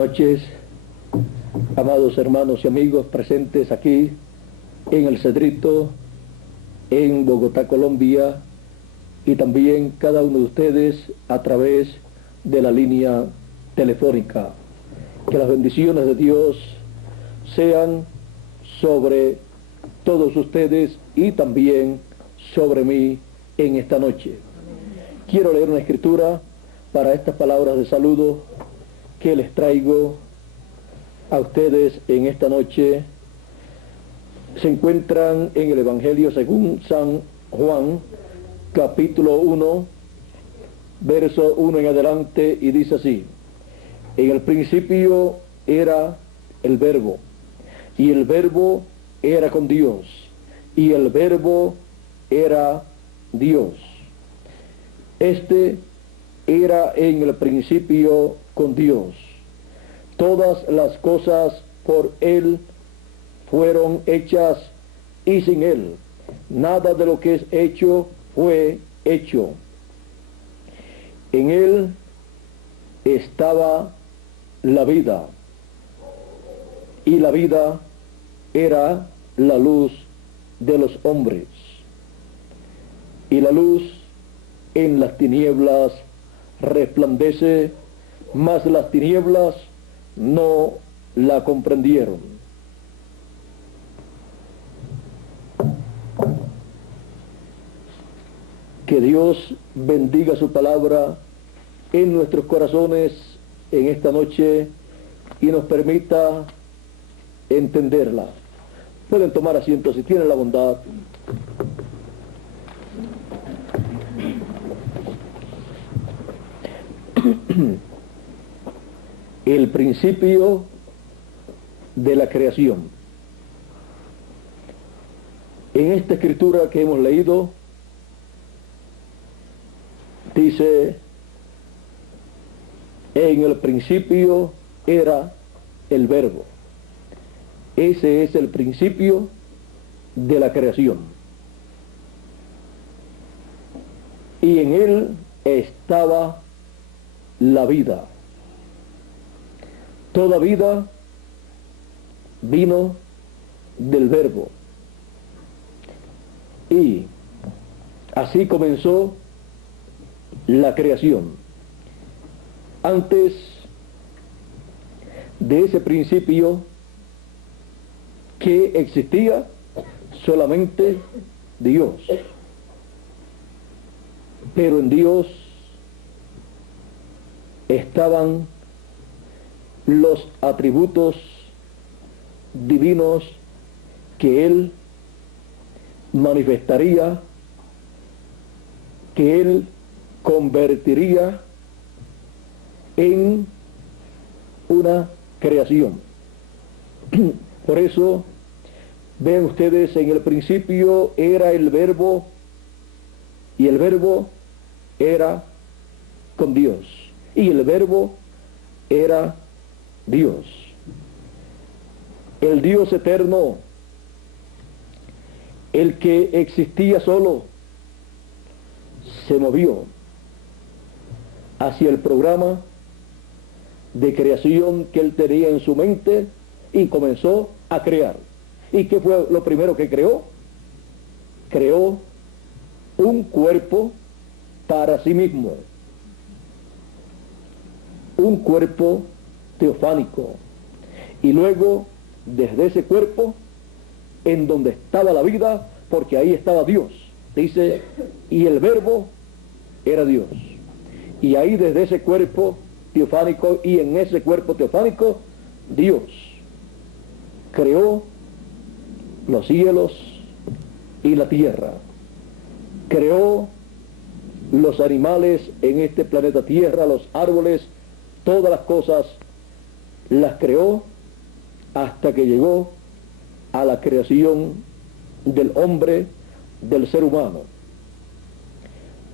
Noches, amados hermanos y amigos presentes aquí en el Cedrito, en Bogotá, Colombia, y también cada uno de ustedes a través de la línea telefónica. Que las bendiciones de Dios sean sobre todos ustedes y también sobre mí en esta noche. Quiero leer una escritura para estas palabras de saludo que les traigo a ustedes en esta noche. Se encuentran en el Evangelio según San Juan, capítulo 1, verso 1 en adelante, y dice así: en el principio era el Verbo, y el Verbo era con Dios, y el Verbo era Dios. Este era en el principio con Dios. Todas las cosas por Él fueron hechas, y sin Él nada de lo que es hecho fue hecho. En Él estaba la vida, y la vida era la luz de los hombres. Y la luz en las tinieblas resplandece, mas las tinieblas no la comprendieron. Que Dios bendiga su palabra en nuestros corazones en esta noche y nos permita entenderla. Pueden tomar asiento si tienen la bondad. El principio de la creación. En esta escritura que hemos leído, dice: en el principio era el Verbo. Ese es el principio de la creación. Y en él estaba la vida. Toda vida vino del Verbo. Y así comenzó la creación. Antes de ese principio que existía solamente Dios. Pero en Dios estaban los atributos divinos que Él manifestaría, que Él convertiría en una creación. Por eso, ven ustedes, en el principio era el Verbo, y el Verbo era con Dios, y el Verbo era Dios. El Dios eterno, el que existía solo, se movió hacia el programa de creación que Él tenía en su mente y comenzó a crear. ¿Y qué fue lo primero que creó? Creó un cuerpo para sí mismo, un cuerpo teofánico, y luego desde ese cuerpo, en donde estaba la vida, porque ahí estaba Dios, dice, y el Verbo era Dios, y ahí desde ese cuerpo teofánico, y en ese cuerpo teofánico, Dios creó los cielos y la tierra, creó los animales en este planeta Tierra, los árboles, todas las cosas las creó hasta que llegó a la creación del hombre, del ser humano,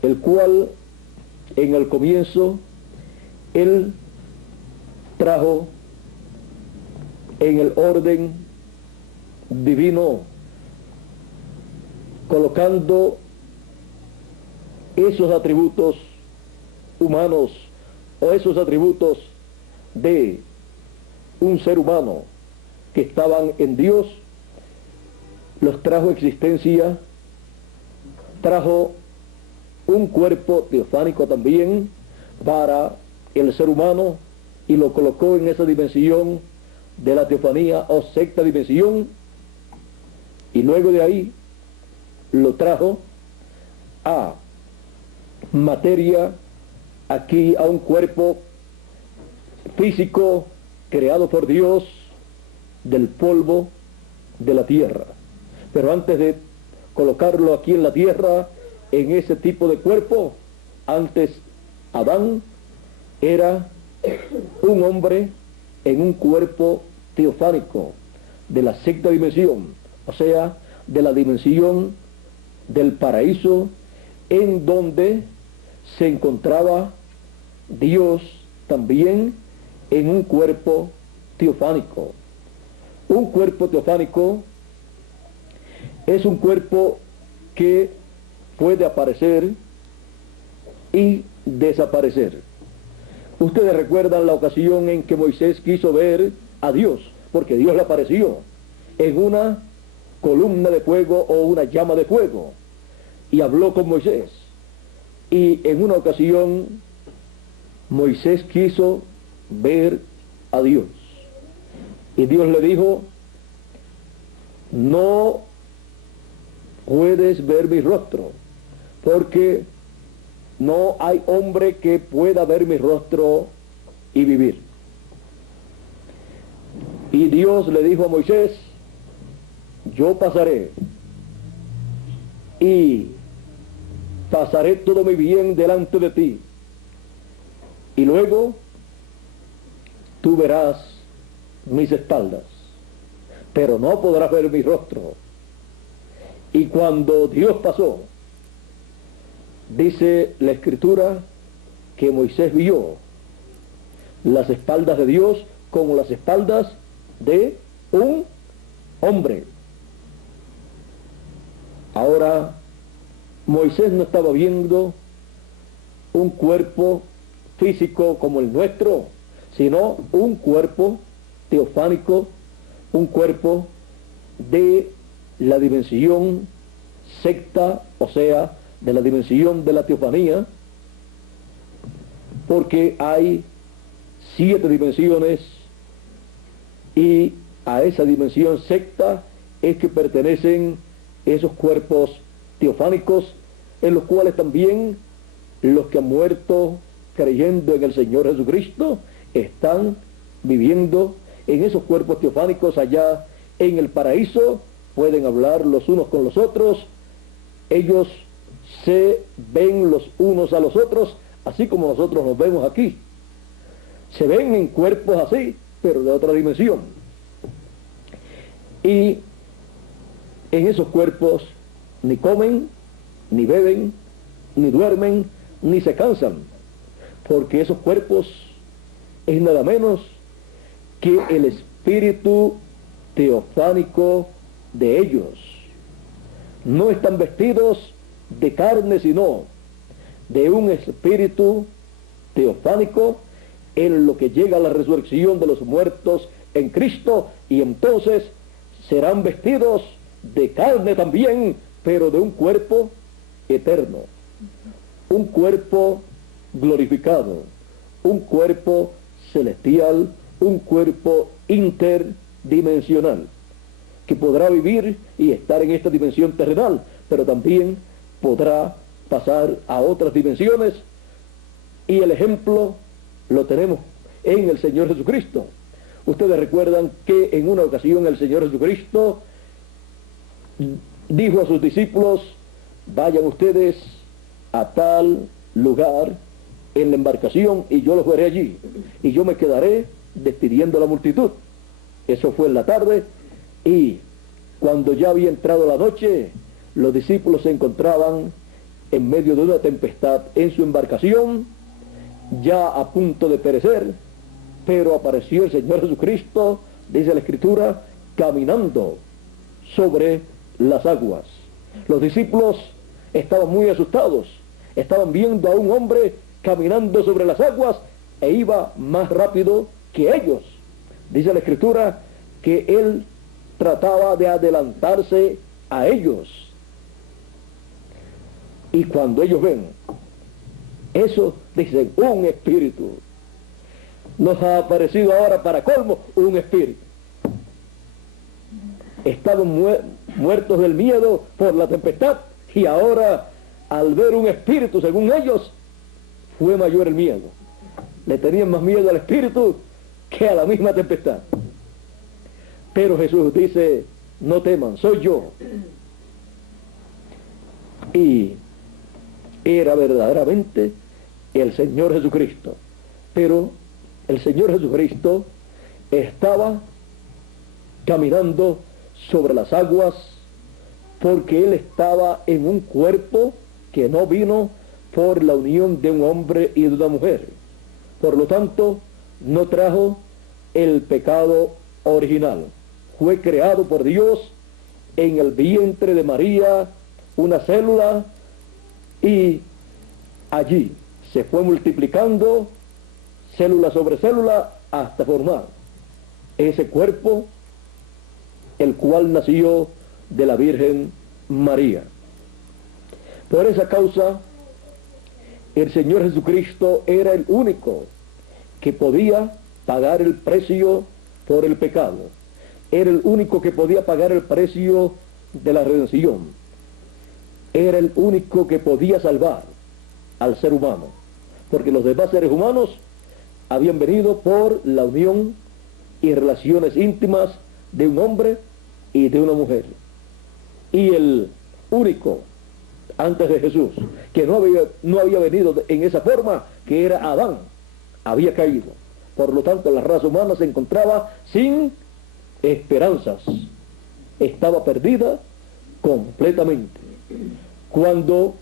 el cual en el comienzo Él trajo en el orden divino, colocando esos atributos humanos o esos atributos de un ser humano que estaban en Dios, los trajo existencia, trajo un cuerpo teofánico también para el ser humano y lo colocó en esa dimensión de la teofanía o sexta dimensión, y luego de ahí lo trajo a materia, aquí a un cuerpo físico creado por Dios del polvo de la tierra. Pero antes de colocarlo aquí en la tierra, en ese tipo de cuerpo, antes Adán era un hombre en un cuerpo teofánico de la sexta dimensión, o sea, de la dimensión del paraíso, en donde se encontraba Dios también en un cuerpo teofánico. Un cuerpo teofánico es un cuerpo que puede aparecer y desaparecer. Ustedes recuerdan la ocasión en que Moisés quiso ver a Dios, porque Dios le apareció en una columna de fuego o una llama de fuego, y habló con Moisés. Y en una ocasión Moisés quiso ver a Dios, y Dios le dijo: no puedes ver mi rostro, porque no hay hombre que pueda ver mi rostro y vivir. Y Dios le dijo a Moisés: yo pasaré y pasaré todo mi bien delante de ti, y luego tú verás mis espaldas, pero no podrás ver mi rostro. Y cuando Dios pasó, dice la Escritura que Moisés vio las espaldas de Dios como las espaldas de un hombre. Ahora, Moisés no estaba viendo un cuerpo físico como el nuestro, sino un cuerpo teofánico, un cuerpo de la dimensión sexta, o sea, de la dimensión de la teofanía, porque hay 7 dimensiones, y a esa dimensión sexta es que pertenecen esos cuerpos teofánicos, en los cuales también los que han muerto creyendo en el Señor Jesucristo están viviendo en esos cuerpos teofánicos allá en el paraíso. Pueden hablar los unos con los otros, ellos se ven los unos a los otros, así como nosotros nos vemos aquí. Se ven en cuerpos así, pero de otra dimensión. Y en esos cuerpos ni comen, ni beben, ni duermen, ni se cansan, porque esos cuerpos es nada menos que el espíritu teofánico de ellos. No están vestidos de carne, sino de un espíritu teofánico, en lo que llega a la resurrección de los muertos en Cristo, y entonces serán vestidos de carne también, pero de un cuerpo eterno, un cuerpo glorificado, un cuerpo celestial, un cuerpo interdimensional, que podrá vivir y estar en esta dimensión terrenal, pero también podrá pasar a otras dimensiones, y el ejemplo lo tenemos en el Señor Jesucristo. Ustedes recuerdan que en una ocasión el Señor Jesucristo dijo a sus discípulos: vayan ustedes a tal lugar en la embarcación y yo los veré allí, y yo me quedaré despidiendo a la multitud. Eso fue en la tarde, y cuando ya había entrado la noche, los discípulos se encontraban en medio de una tempestad en su embarcación, ya a punto de perecer, pero apareció el Señor Jesucristo, dice la Escritura, caminando sobre las aguas. Los discípulos estaban muy asustados, estaban viendo a un hombre caminando sobre las aguas, e iba más rápido que ellos, Dice la Escritura que él trataba de adelantarse a ellos. Y cuando ellos ven eso, dicen, un espíritu. Nos ha aparecido ahora, para colmo, un espíritu. Estaban muertos del miedo por la tempestad, y ahora, al ver un espíritu, según ellos, fue mayor el miedo. Le tenían más miedo al espíritu que a la misma tempestad. Pero Jesús dice, no teman, soy yo. Y era verdaderamente el Señor Jesucristo. Pero el Señor Jesucristo estaba caminando sobre las aguas porque Él estaba en un cuerpo que no vino por la unión de un hombre y de una mujer. Por lo tanto, no trajo el pecado original. Fue creado por Dios en el vientre de María, una célula, y allí se fue multiplicando célula sobre célula hasta formar ese cuerpo, el cual nació de la Virgen María. Por esa causa, el Señor Jesucristo era el único que podía pagar el precio por el pecado. Era el único que podía pagar el precio de la redención. Era el único que podía salvar al ser humano, porque los demás seres humanos habían venido por la unión y relaciones íntimas de un hombre y de una mujer. Y el único antes de Jesús que no había venido en esa forma, que era Adán, había caído. Por lo tanto, la raza humana se encontraba sin esperanzas, estaba perdida completamente. Cuando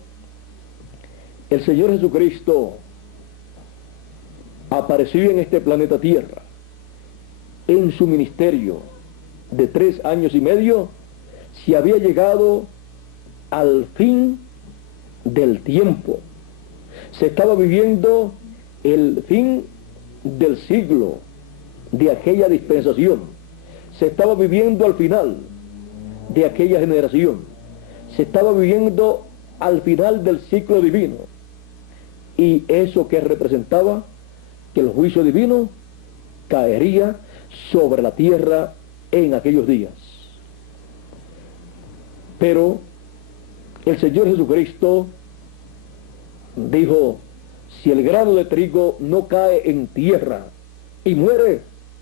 el Señor Jesucristo apareció en este planeta Tierra, en su ministerio de 3 años y medio, se había llegado al fin del tiempo. Se estaba viviendo el fin del siglo, de aquella dispensación. Se estaba viviendo al final de aquella generación. Se estaba viviendo al final del ciclo divino. Y eso que representaba que el juicio divino caería sobre la tierra en aquellos días. Pero el Señor Jesucristo dijo, si el grano de trigo no cae en tierra y muere,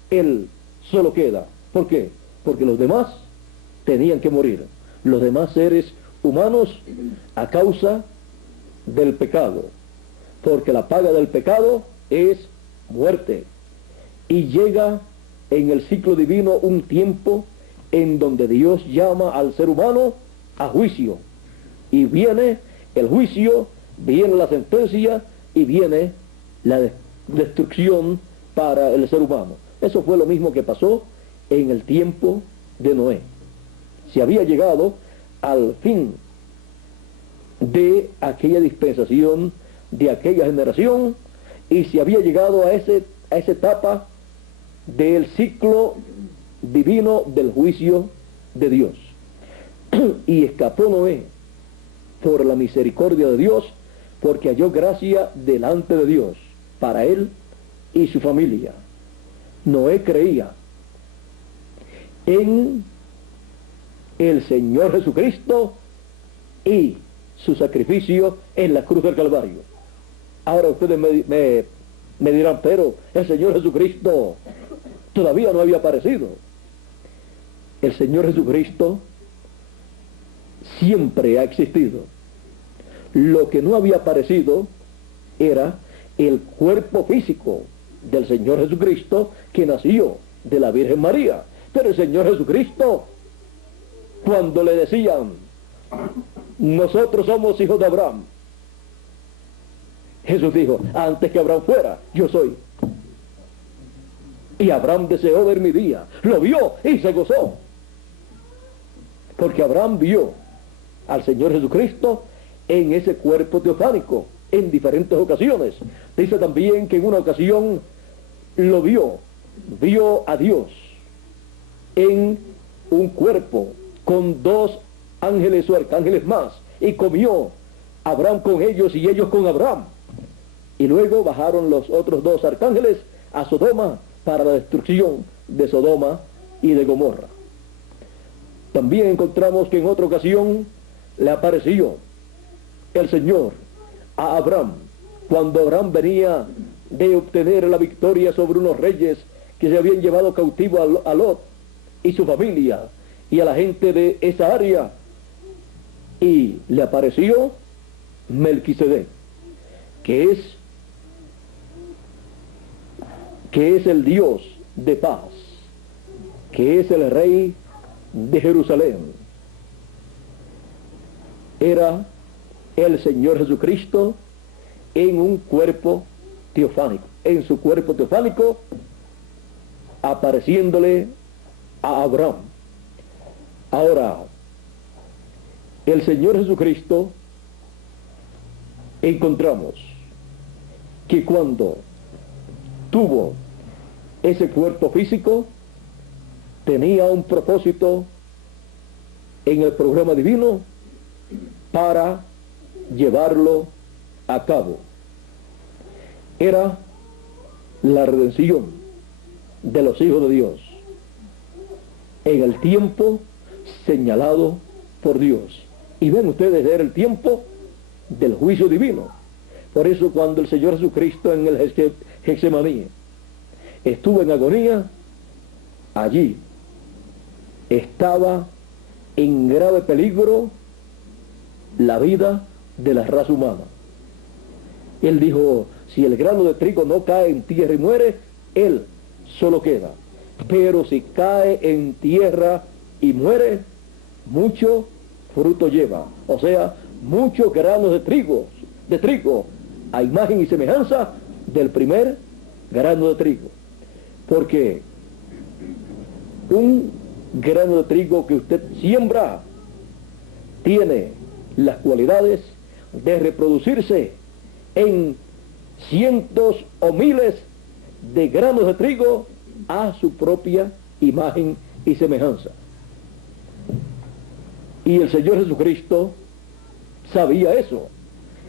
él solo queda. ¿Por qué? Porque los demás tenían que morir. Los demás seres humanos, a causa del pecado. Porque la paga del pecado es muerte. Y llega en el ciclo divino un tiempo en donde Dios llama al ser humano a juicio. Y viene el juicio, viene la sentencia y viene la destrucción para el ser humano. Eso fue lo mismo que pasó en el tiempo de Noé. Se había llegado al fin de aquella dispensación, de aquella generación, y se había llegado a esa etapa del ciclo divino del juicio de Dios. Y escapó Noé por la misericordia de Dios, porque halló gracia delante de Dios para él y su familia. Noé creía en el Señor Jesucristo y su sacrificio en la cruz del Calvario. Ahora ustedes me dirán, pero el Señor Jesucristo todavía no había aparecido. El Señor Jesucristo siempre ha existido. Lo que no había aparecido era el cuerpo físico del Señor Jesucristo, que nació de la Virgen María. Pero el Señor Jesucristo, cuando le decían, nosotros somos hijos de Abraham, Jesús dijo, antes que Abraham fuera, yo soy. Y Abraham deseó ver mi día, lo vio y se gozó. Porque Abraham vio al Señor Jesucristo en ese cuerpo teofánico en diferentes ocasiones. Dice también que en una ocasión lo vio vio a Dios en un cuerpo con dos ángeles o arcángeles más, y comió Abraham con ellos y ellos con Abraham. Y luego bajaron los otros dos arcángeles a Sodoma para la destrucción de Sodoma y de Gomorra. También encontramos que en otra ocasión le apareció el Señor a Abraham, cuando Abraham venía de obtener la victoria sobre unos reyes que se habían llevado cautivo a Lot y su familia y a la gente de esa área, y le apareció Melquisedec, que es el Dios de paz, que es el rey de Jerusalén. Era el Señor Jesucristo en un cuerpo teofánico, en su cuerpo teofánico, apareciéndole a Abraham. Ahora, el Señor Jesucristo, encontramos que cuando tuvo ese cuerpo físico, tenía un propósito en el programa divino para llevarlo a cabo. Era la redención de los hijos de Dios en el tiempo señalado por Dios. Y ven ustedes, era el tiempo del juicio divino. Por eso cuando el Señor Jesucristo en el Getsemaní estuvo en agonía, allí estaba en grave peligro la vida de la raza humana. Él dijo, si el grano de trigo no cae en tierra y muere, él solo queda. Pero si cae en tierra y muere, mucho fruto lleva. O sea, muchos granos de trigo, a imagen y semejanza del primer grano de trigo. Porque un grano de trigo que usted siembra tiene las cualidades de reproducirse en cientos o miles de granos de trigo a su propia imagen y semejanza. Y el Señor Jesucristo sabía eso.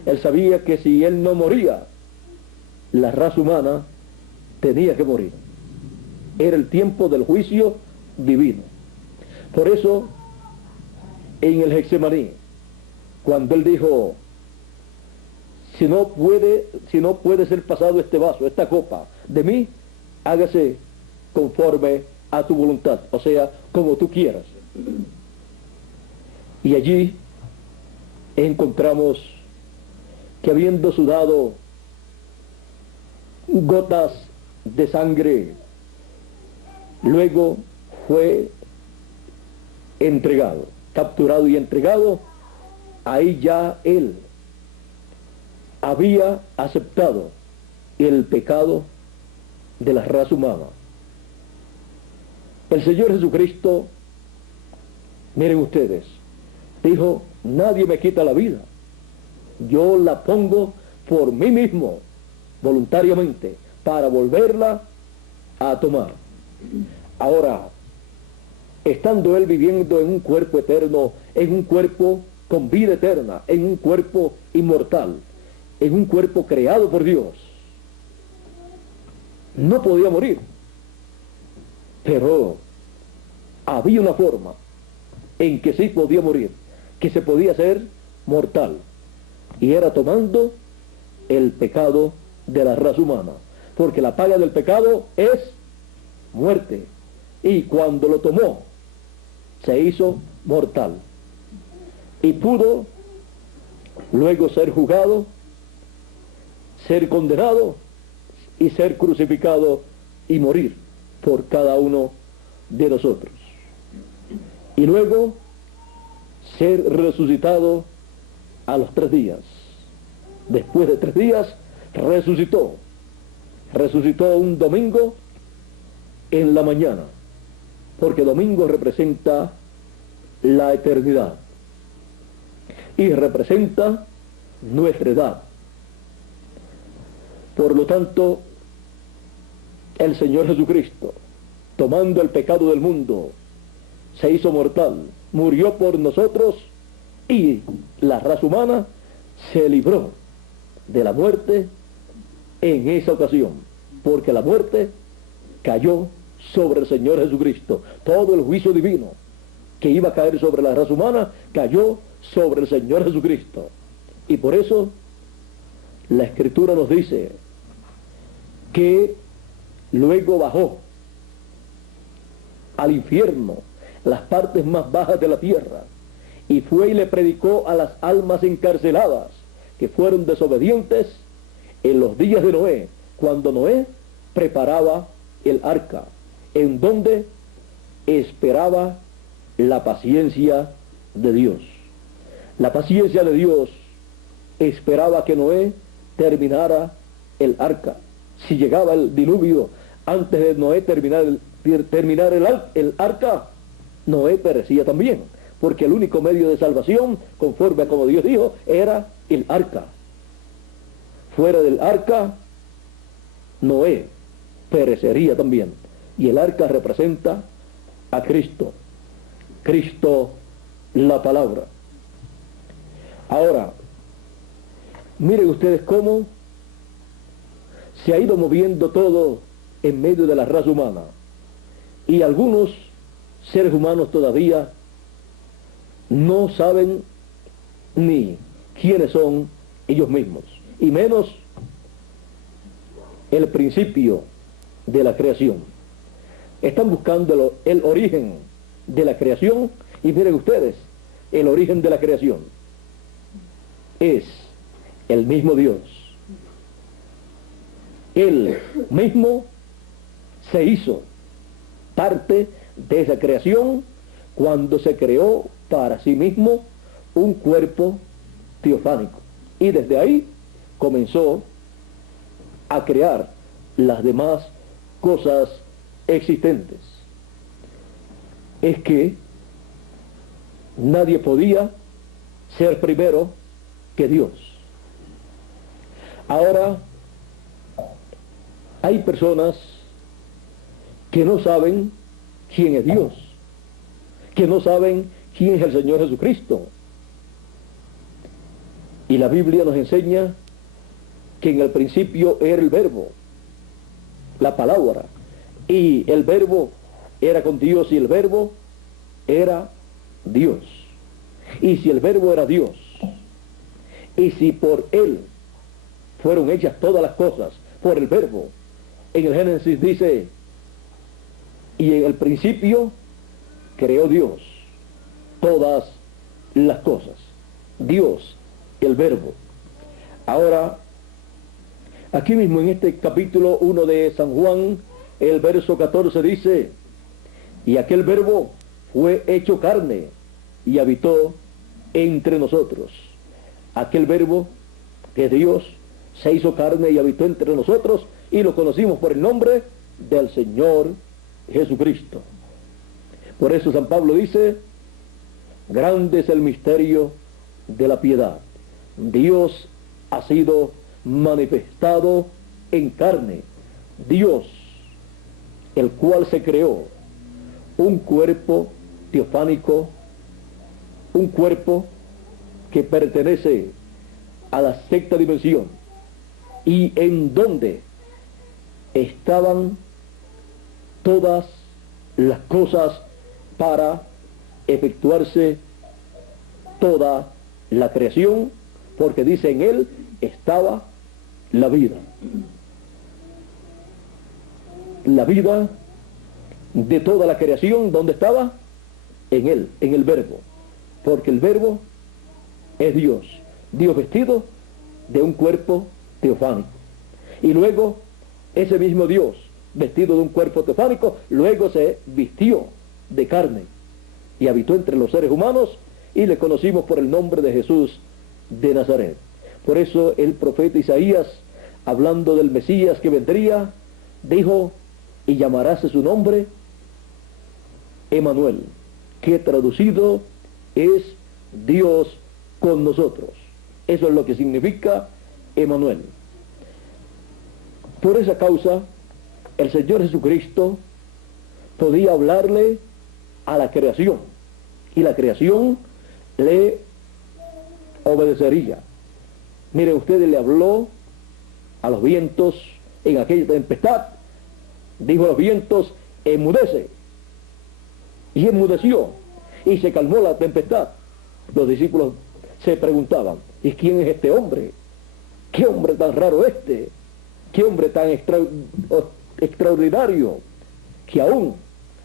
Él sabía que si él no moría, la raza humana tenía que morir. Era el tiempo del juicio divino. Por eso, en el Getsemaní, cuando él dijo, si no puede ser pasado este vaso, esta copa, de mí, hágase conforme a tu voluntad, o sea, como tú quieras. Y allí encontramos que habiendo sudado gotas de sangre, luego fue entregado, capturado y entregado. Ahí ya él había aceptado el pecado de la raza humana. El Señor Jesucristo, miren ustedes, dijo, nadie me quita la vida, yo la pongo por mí mismo, voluntariamente, para volverla a tomar. Ahora, estando él viviendo en un cuerpo eterno, en un cuerpo con vida eterna, en un cuerpo inmortal, en un cuerpo creado por Dios, no podía morir, pero había una forma en que sí podía morir, que se podía hacer mortal, y era tomando el pecado de la raza humana, porque la paga del pecado es muerte, y cuando lo tomó se hizo mortal y pudo luego ser juzgado, ser condenado y ser crucificado y morir por cada uno de nosotros, y luego ser resucitado a los 3 días. Después de 3 días resucitó un domingo en la mañana, porque domingo representa la eternidad y representa nuestra edad. Por lo tanto, el Señor Jesucristo, tomando el pecado del mundo, se hizo mortal, murió por nosotros y la raza humana se libró de la muerte en esa ocasión, porque la muerte cayó sobre el Señor Jesucristo. Todo el juicio divino que iba a caer sobre la raza humana cayó sobre el Señor Jesucristo. Y por eso la Escritura nos dice que luego bajó al infierno, las partes más bajas de la tierra, y fue y le predicó a las almas encarceladas que fueron desobedientes en los días de Noé, cuando Noé preparaba el arca, en donde esperaba la paciencia de Dios. La paciencia de Dios esperaba que Noé terminara el arca. Si llegaba el diluvio antes de Noé terminar el arca, Noé perecía también, porque el único medio de salvación, conforme a como Dios dijo, era el arca. Fuera del arca, Noé perecería también. Y el arca representa a Cristo. Cristo, la palabra. Ahora, miren ustedes cómo se ha ido moviendo todo en medio de la raza humana. Y algunos seres humanos todavía no saben ni quiénes son ellos mismos, y menos el principio de la creación. Están buscando el origen de la creación, y miren ustedes, el origen de la creación es el mismo Dios. Él mismo se hizo parte de esa creación cuando se creó para sí mismo un cuerpo teofánico, y desde ahí comenzó a crear las demás cosas existentes. Es que nadie podía ser primero que Dios. Ahora hay personas que no saben quién es Dios, que no saben quién es el Señor Jesucristo. Y la Biblia nos enseña que en el principio era el Verbo, la palabra, y el Verbo era con Dios, y el Verbo era Dios. Y si el Verbo era Dios, y si por Él fueron hechas todas las cosas, por el Verbo, en el Génesis dice, y en el principio creó Dios todas las cosas. Dios, el Verbo. Ahora, aquí mismo en este capítulo 1 de San Juan, el verso 14 dice, y aquel Verbo fue hecho carne y habitó entre nosotros. Aquel Verbo, que Dios, se hizo carne y habitó entre nosotros, y lo conocimos por el nombre del Señor Jesucristo. Por eso San Pablo dice, grande es el misterio de la piedad. Dios ha sido manifestado en carne. Dios, el cual se creó un cuerpo teofánico, un cuerpo que pertenece a la sexta dimensión, y en donde estaban todas las cosas para efectuarse toda la creación, porque dice en él estaba la vida. La vida de toda la creación, ¿dónde estaba? En él, en el Verbo, porque el Verbo es Dios, Dios vestido de un cuerpo teofánico. Y luego ese mismo Dios vestido de un cuerpo teofánico, luego se vistió de carne y habitó entre los seres humanos, y le conocimos por el nombre de Jesús de Nazaret. Por eso el profeta Isaías, hablando del Mesías que vendría, dijo, y llamaráse su nombre Emanuel, que traducido es Dios con nosotros. Eso es lo que significa Emanuel. Por esa causa, el Señor Jesucristo podía hablarle a la creación y la creación le obedecería. Miren ustedes, le habló a los vientos en aquella tempestad, dijo a los vientos, enmudece, y enmudeció, y se calmó la tempestad. Los discípulos se preguntaban, ¿y quién es este hombre? ¿Qué hombre tan raro este? ¿Qué hombre tan extraordinario? Que aún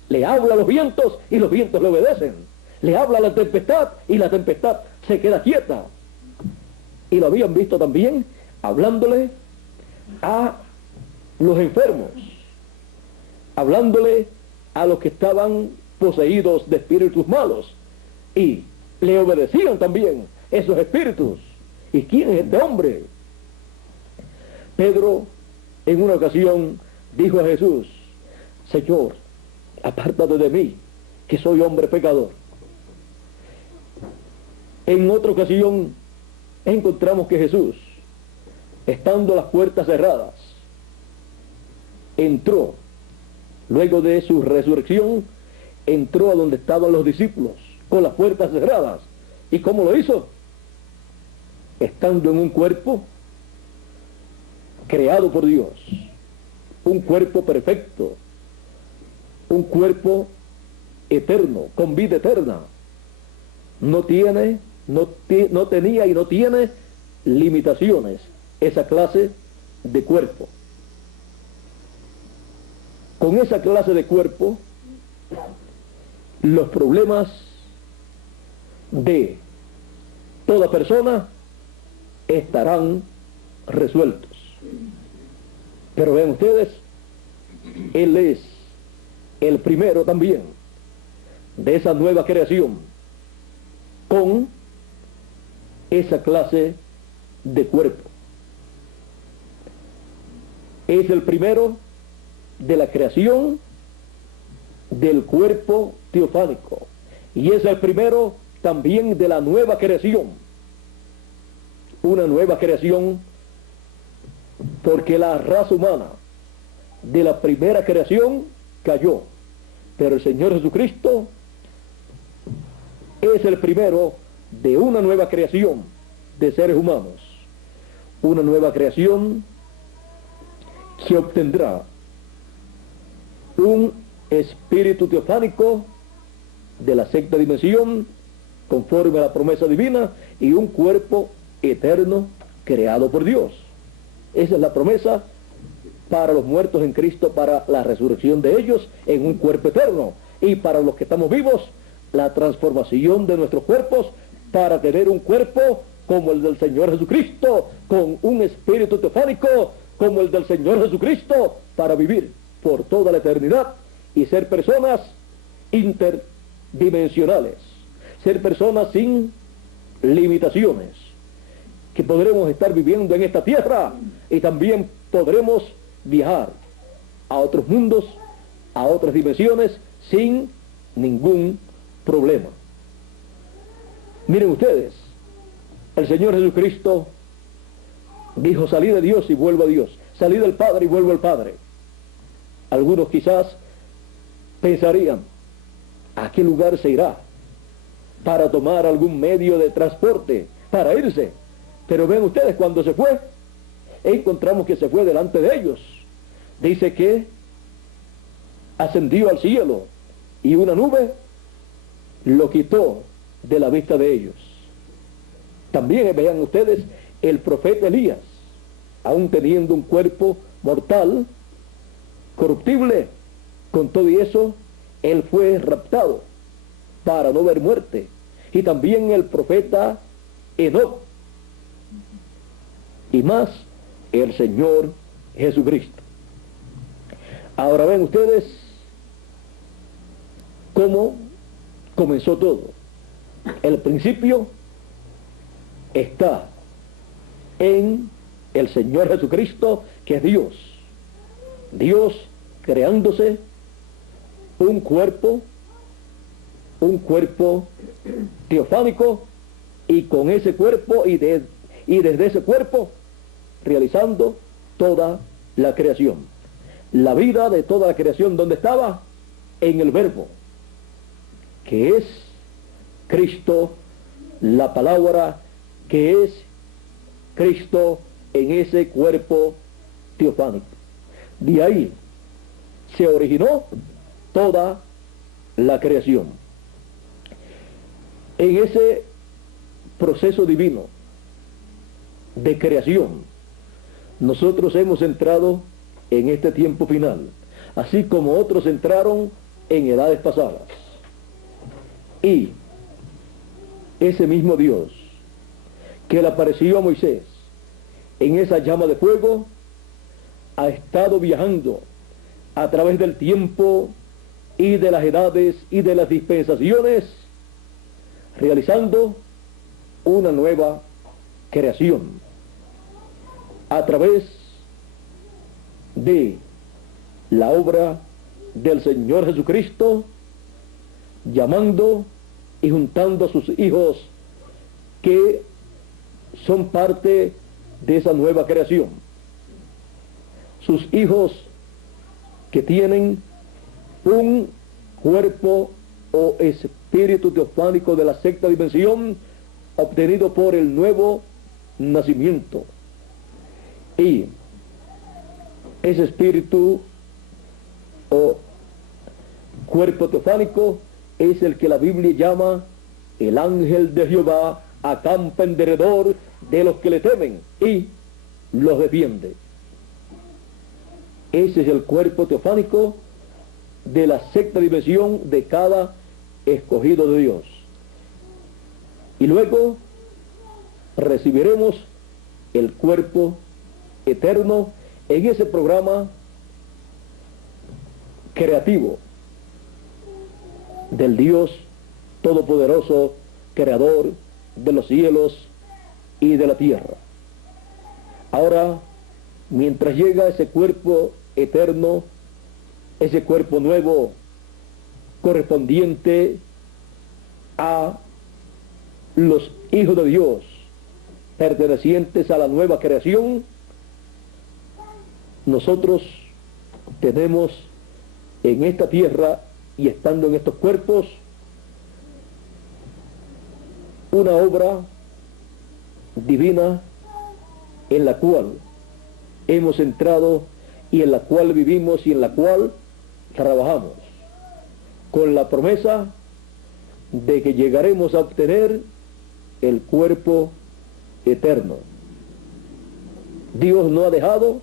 le habla a los vientos y los vientos le obedecen. Le habla a la tempestad y la tempestad se queda quieta. Y lo habían visto también hablándole a los enfermos, hablándole a los que estaban poseídos de espíritus malos, y le obedecían también esos espíritus. ¿Y quién es este hombre? Pedro en una ocasión dijo a Jesús, Señor, apártate de mí, que soy hombre pecador. En otra ocasión encontramos que Jesús, estando las puertas cerradas, entró, luego de su resurrección, entró a donde estaban los discípulos, con las puertas cerradas. ¿Y cómo lo hizo? Estando en un cuerpo creado por Dios, un cuerpo perfecto, un cuerpo eterno, con vida eterna. No tenía y no tiene limitaciones esa clase de cuerpo. Con esa clase de cuerpo, los problemas de toda persona estarán resueltos. Pero vean ustedes, Él es el primero también de esa nueva creación, con esa clase de cuerpo. Es el primero de la creación del cuerpo teofánico, y es el primero también de la nueva creación. Una nueva creación, porque la raza humana de la primera creación cayó, pero el Señor Jesucristo es el primero de una nueva creación de seres humanos, una nueva creación que obtendrá un espíritu teofánico de la sexta dimensión, conforme a la promesa divina, y un cuerpo eterno creado por Dios. Esa es la promesa para los muertos en Cristo, para la resurrección de ellos en un cuerpo eterno, y para los que estamos vivos, la transformación de nuestros cuerpos para tener un cuerpo como el del Señor Jesucristo, con un espíritu teofánico como el del Señor Jesucristo, para vivir por toda la eternidad y ser personas interdimensionales, ser personas sin limitaciones, que podremos estar viviendo en esta tierra y también podremos viajar a otros mundos, a otras dimensiones, sin ningún problema. Miren ustedes, el Señor Jesucristo dijo, salí de Dios y vuelvo a Dios, salí del Padre y vuelvo al Padre. Algunos quizás pensarían, ¿a qué lugar se irá para tomar algún medio de transporte para irse? Pero ven ustedes, cuando se fue, encontramos que se fue delante de ellos. Dice que ascendió al cielo y una nube lo quitó de la vista de ellos. También vean ustedes el profeta Elías, aún teniendo un cuerpo mortal, corruptible, con todo y eso, él fue raptado para no ver muerte. Y también el profeta Enoc, y más el Señor Jesucristo. Ahora ven ustedes cómo comenzó todo. El principio está en el Señor Jesucristo, que es Dios. Dios creándose un cuerpo teofánico, y con ese cuerpo y desde ese cuerpo realizando toda la creación. la vida de toda la creación, ¿dónde estaba? En el Verbo, que es Cristo, la palabra que es Cristo en ese cuerpo teofánico. De ahí se originó toda la creación. En ese proceso divino de creación, nosotros hemos entrado en este tiempo final, así como otros entraron en edades pasadas. Y ese mismo Dios que le apareció a Moisés en esa llama de fuego, ha estado viajando a través del tiempo y de las edades y de las dispensaciones, realizando una nueva creación a través de la obra del Señor Jesucristo, llamando y juntando a sus hijos que son parte de esa nueva creación. Sus hijos que tienen un cuerpo o espíritu teofánico de la sexta dimensión obtenido por el nuevo nacimiento. Y ese espíritu o cuerpo teofánico es el que la Biblia llama el ángel de Jehová, acampa en derredor de los que le temen y los defiende. Ese es el cuerpo teofánico de la sexta dimensión de cada escogido de Dios. Y luego recibiremos el cuerpo eterno en ese programa creativo del Dios Todopoderoso, Creador de los cielos y de la tierra. Ahora, mientras llega ese cuerpo eterno, ese cuerpo nuevo, correspondiente a los hijos de Dios, pertenecientes a la nueva creación, nosotros tenemos en esta tierra y estando en estos cuerpos una obra divina en la cual hemos entrado y en la cual vivimos y en la cual trabajamos, con la promesa de que llegaremos a obtener el cuerpo eterno. Dios no ha dejado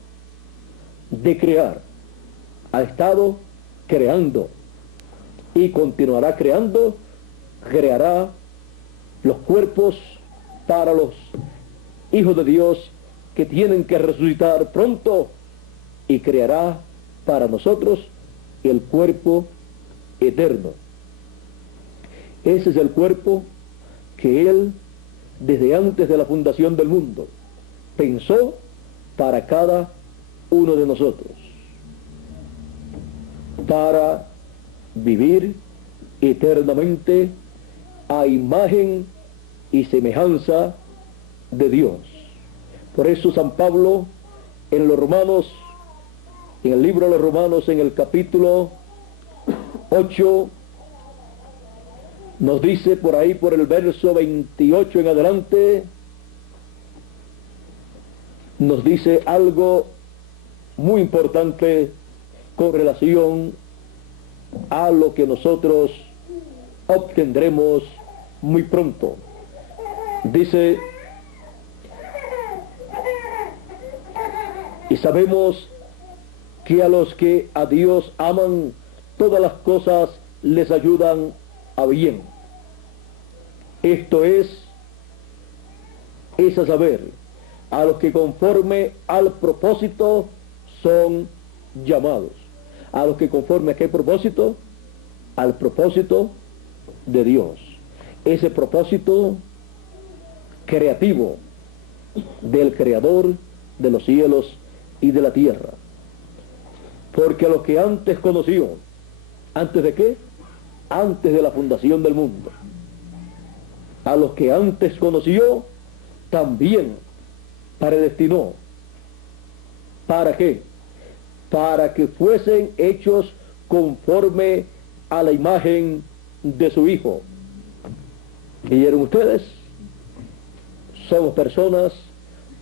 de crear, ha estado creando y continuará creando, creará los cuerpos para los hijos de Dios que tienen que resucitar pronto, y creará para nosotros el cuerpo eterno. Ese es el cuerpo que Él, desde antes de la fundación del mundo, pensó para cada uno de nosotros, para vivir eternamente a imagen y semejanza de Dios. Por eso San Pablo en los Romanos, en el libro de los Romanos, en el capítulo 8, nos dice por ahí, por el verso 28 en adelante, nos dice algo muy importante con relación a lo que nosotros obtendremos muy pronto. Dice: y sabemos que a los que a Dios aman, todas las cosas les ayudan a bien. Esto es a saber, a los que conforme al propósito son llamados. A los que conforme a qué propósito? Al propósito de Dios. Ese propósito creativo del Creador de los cielos y de la tierra. Porque a los que antes conoció, ¿antes de qué? Antes de la fundación del mundo. A los que antes conoció, también predestinó. ¿Para qué? para que fuesen hechos conforme a la imagen de su Hijo. ¿Vieron ustedes? Somos personas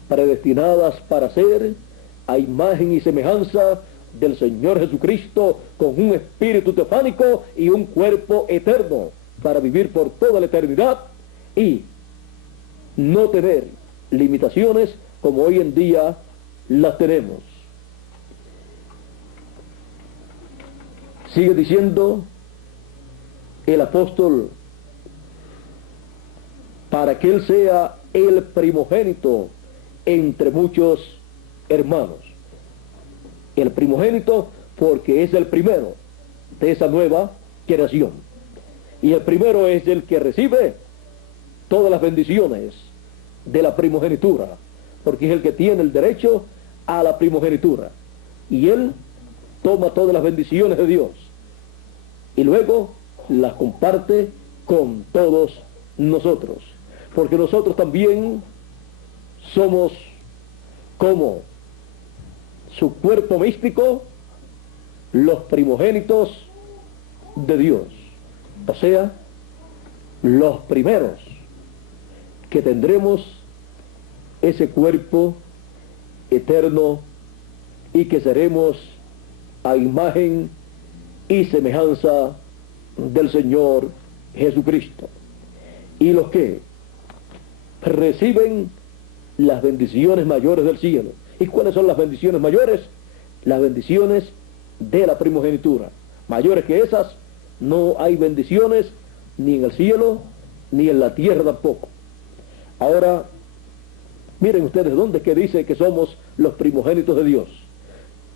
predestinadas para ser a imagen y semejanza del Señor Jesucristo, con un espíritu teofánico y un cuerpo eterno, para vivir por toda la eternidad y no tener limitaciones como hoy en día las tenemos. Sigue diciendo el apóstol, para que Él sea el primogénito entre muchos hermanos. El primogénito porque es el primero de esa nueva creación. Y el primero es el que recibe todas las bendiciones de la primogenitura, porque es el que tiene el derecho a la primogenitura. Y Él toma todas las bendiciones de Dios y luego las comparte con todos nosotros, porque nosotros también somos como su cuerpo místico, los primogénitos de Dios, o sea, los primeros que tendremos ese cuerpo eterno y que seremos a imagen y semejanza del Señor Jesucristo. Y los que reciben las bendiciones mayores del cielo. ¿Y cuáles son las bendiciones mayores? Las bendiciones de la primogenitura. Mayores que esas, no hay bendiciones ni en el cielo, ni en la tierra tampoco. Ahora, miren ustedes, ¿dónde es que dice que somos los primogénitos de Dios?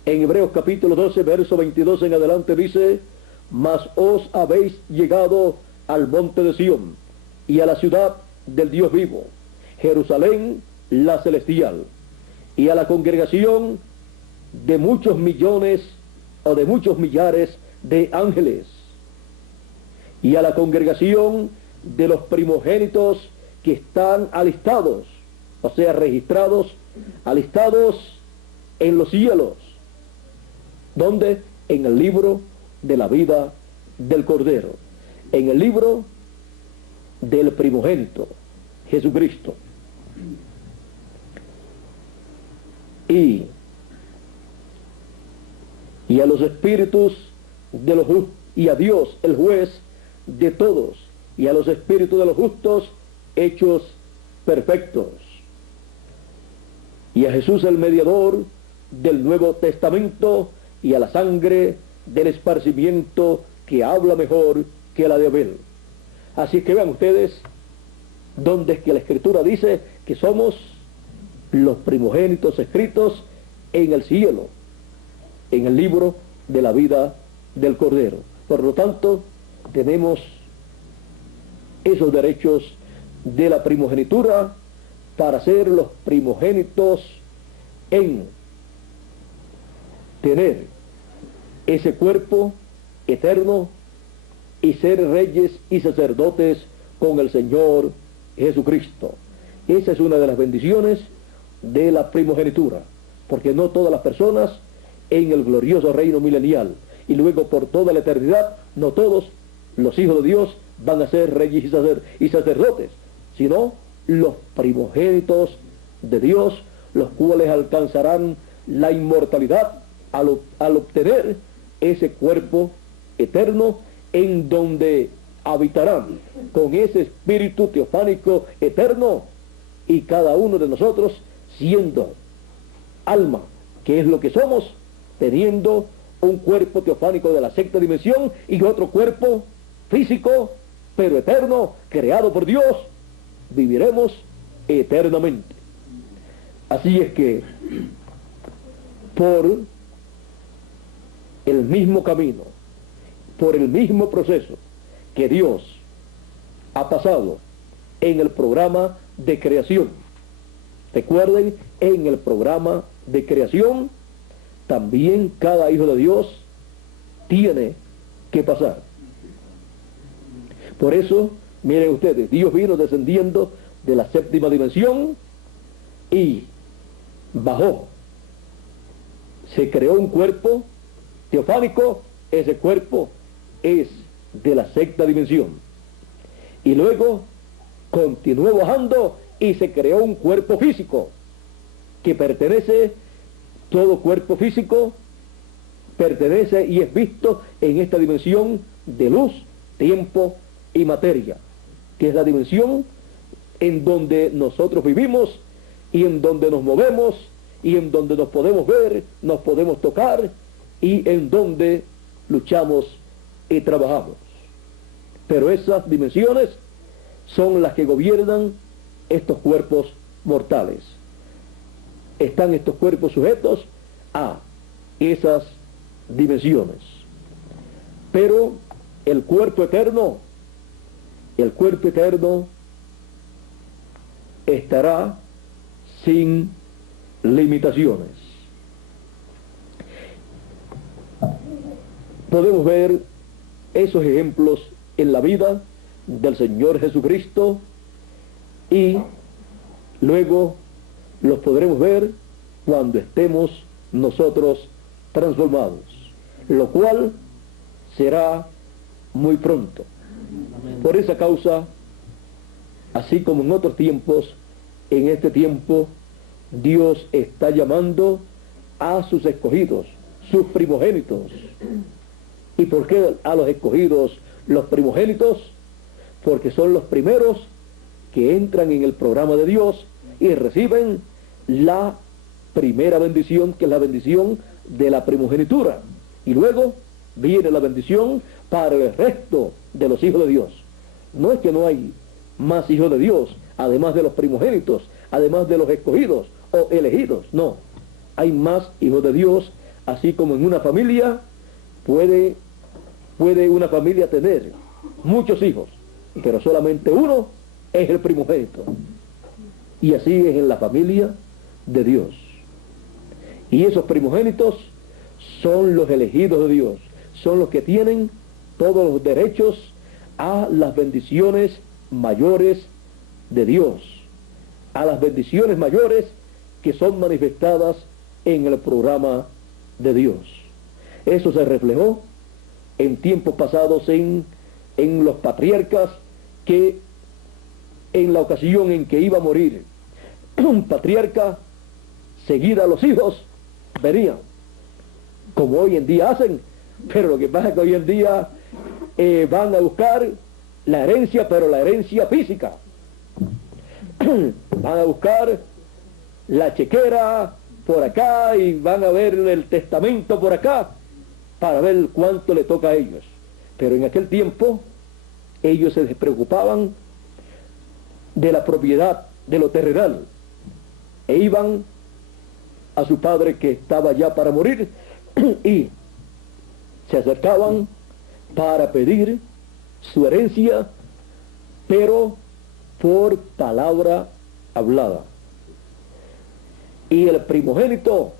En Hebreos capítulo 12, verso 22 en adelante dice, mas os habéis llegado al monte de Sión, y a la ciudad del Dios vivo, Jerusalén la celestial, y a la congregación de muchos millones o de muchos millares de ángeles, y a la congregación de los primogénitos que están alistados, o sea, registrados, alistados en los cielos. ¿Dónde? En el libro de la vida del Cordero, en el libro del primogénito, Jesucristo. Y a los espíritus de los justos, y a Dios, el juez de todos, y a los espíritus de los justos hechos perfectos, y a Jesús el mediador del Nuevo Testamento, y a la sangre del esparcimiento que habla mejor que la de Abel. Así que vean ustedes donde es que la Escritura dice que somos los primogénitos escritos en el cielo, en el libro de la vida del Cordero. Por lo tanto, tenemos esos derechos de la primogenitura para ser los primogénitos en tener ese cuerpo eterno y ser reyes y sacerdotes con el Señor Jesucristo. Esa es una de las bendiciones de la primogenitura, porque no todas las personas en el glorioso reino milenial y luego por toda la eternidad, no todos los hijos de Dios van a ser reyes y sacerdotes, sino los primogénitos de Dios, los cuales alcanzarán la inmortalidad al obtener ese cuerpo eterno en donde habitarán con ese espíritu teofánico eterno, y cada uno de nosotros siendo alma, que es lo que somos, teniendo un cuerpo teofánico de la sexta dimensión y otro cuerpo físico pero eterno, creado por Dios, viviremos eternamente. Así es que por el mismo camino, por el mismo proceso que Dios ha pasado en el programa de creación. Recuerden, en el programa de creación también cada hijo de Dios tiene que pasar. Por eso, miren ustedes, Dios vino descendiendo de la séptima dimensión y bajó se creó un cuerpo teofánico, ese cuerpo es de la sexta dimensión. Y luego continuó bajando y se creó un cuerpo físico que pertenece, todo cuerpo físico pertenece y es visto en esta dimensión de luz, tiempo y materia, que es la dimensión en donde nosotros vivimos y en donde nos movemos y en donde nos podemos ver, nos podemos tocar y en donde luchamos y trabajamos. Pero esas dimensiones son las que gobiernan estos cuerpos mortales. Están estos cuerpos sujetos a esas dimensiones. Pero el cuerpo eterno estará sin limitaciones. Podemos ver esos ejemplos en la vida del Señor Jesucristo y luego los podremos ver cuando estemos nosotros transformados, lo cual será muy pronto. Por esa causa, así como en otros tiempos, en este tiempo Dios está llamando a sus escogidos, sus primogénitos. ¿Y por qué a los escogidos los primogénitos? Porque son los primeros que entran en el programa de Dios y reciben la primera bendición, que es la bendición de la primogenitura. Y luego viene la bendición para el resto de los hijos de Dios. No es que no hay más hijos de Dios, además de los primogénitos, además de los escogidos o elegidos. No, hay más hijos de Dios, así como en una familia puede una familia tener muchos hijos, pero solamente uno es el primogénito. Y así es en la familia de Dios. Y esos primogénitos son los elegidos de Dios, son los que tienen todos los derechos a las bendiciones mayores de Dios, a las bendiciones mayores que son manifestadas en el programa de Dios. Eso se reflejó en tiempos pasados en los patriarcas, que en la ocasión en que iba a morir un patriarca, seguida los hijos venían, como hoy en día hacen, pero lo que pasa es que hoy en día van a buscar la herencia, pero la herencia física. Van a buscar la chequera por acá y van a ver el testamento por acá para ver cuánto le toca a ellos. Pero en aquel tiempo ellos se despreocupaban de la propiedad, de lo terrenal, e iban a su padre que estaba ya para morir y se acercaban para pedir su herencia, pero por palabra hablada. Y el primogénito